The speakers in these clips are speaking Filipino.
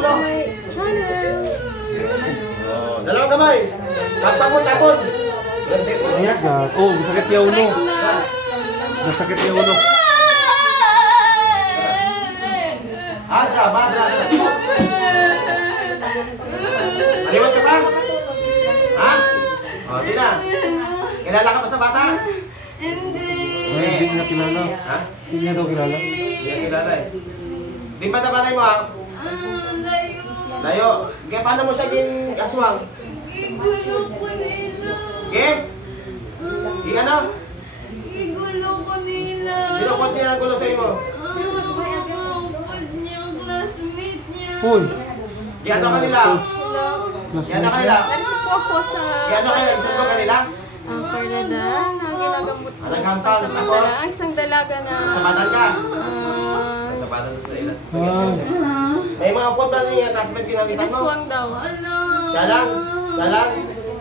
ulo. Channel. Dalawang kamay. Tapon. Wala sa ulo niya. Oh, masakit yung ulo. Masakit yung ulo. Madra. Maliwat ka ba? Ha? O, di na. Kilala ka ba sa bata? Hindi niya kilala. Ha? Hindi niya daw kilala. Hindi niya kilala eh. Di ba nabalay mo ha? Layo. Kaya paano mo siya din aswang? Game? Di ano? Igulo ko nila. Sino kot niya ang gulo sa iyo? Classmate niya. Uy! Di ano kanila? Di ano kanila? Nandito po ako sa... Di ano kanila? Isang ko kanila? Ang Canada na ginagamot ko. Alaghantang, tapos? Ang isang dalaga na... Sa batan ka? ah, Sa batan sa ila. Ah. May mga pot ba niya classmate ginamitan mo? Aswang daw. Siya lang?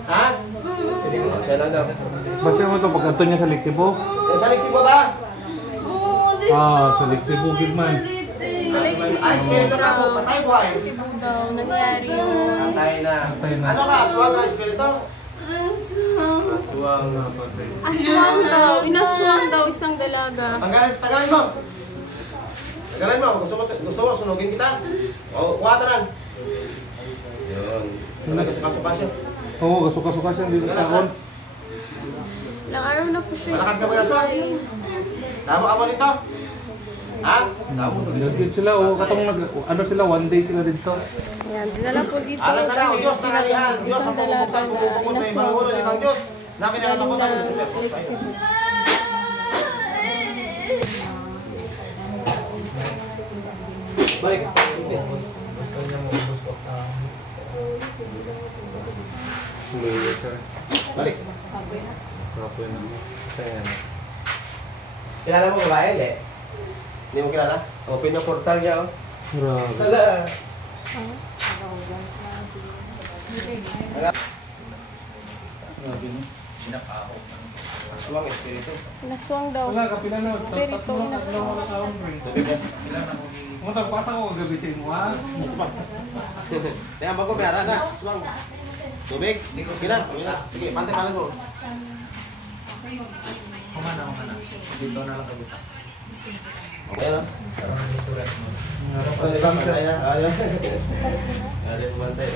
Ha? Hindi mo. Siya lang daw. Basta mo ito pagkanto niya sa Lexibo. Sa Lexibo ba? Sa Lexibo, Gilman. Sa Lexibo. Ay, espiritu ka po. Patay buhay. Lexibo daw. Nangyari yung... Patay na. Ano ka? Aswang ka? Espiritu? Aswang na patay. Aswang daw. Inaswang daw isang dalaga. Tagalin mo. Tagalin mo. Gusto mo sunugin kita? O, kuwataran. Yun. Nagkasuka siya. Oo, kasuka-suka siya. Hindi na takon. Ilang araw na po siya. Malakas ka mo yung aswang? Tama ka mo dito? Ha? Tama mo dito. Nagkit sila. Katong ano sila, one day sila dito. Yan, dinala po dito. Alam ka na, o Diyos na kalihan. Diyos ang pumupuksan, pumupukot na ibang ulo, ibang Diyos. Na kinakatakutan mo sa Lexibo. Balik. Balik. Kilala mo babae, hindi? Hindi mo kilala? Open na portal niya, oh. Grabe. Hala. Aswang, espiritu. Inaswang daw. Wala, kapila na. Espiritu, inaswang. Tubig na. Kung tagpasa ko, gabisin mo ha. Aswang. Kaya bago, mayara na. Aswang. Tubig? Okay na. Sige, pantay-pantay mo. Kumana. Dito na lang kami. Okay na. Pwede Pwede ba pantay na? Ayun. Ayun, pantay.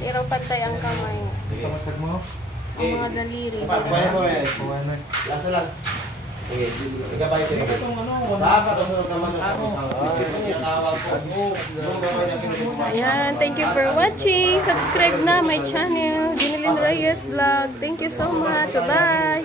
Iraw pantay ang kamay. Sige. Kamatag mo. Ang mga daliri. Sapat, kuha mo eh. Lasa lang. Sige, igabay ko. Saka, tapos naman na sa Ayan, thank you for watching. Subscribe na my channel, Dinilyn Reyes Vlog. Thank you so much. Bye!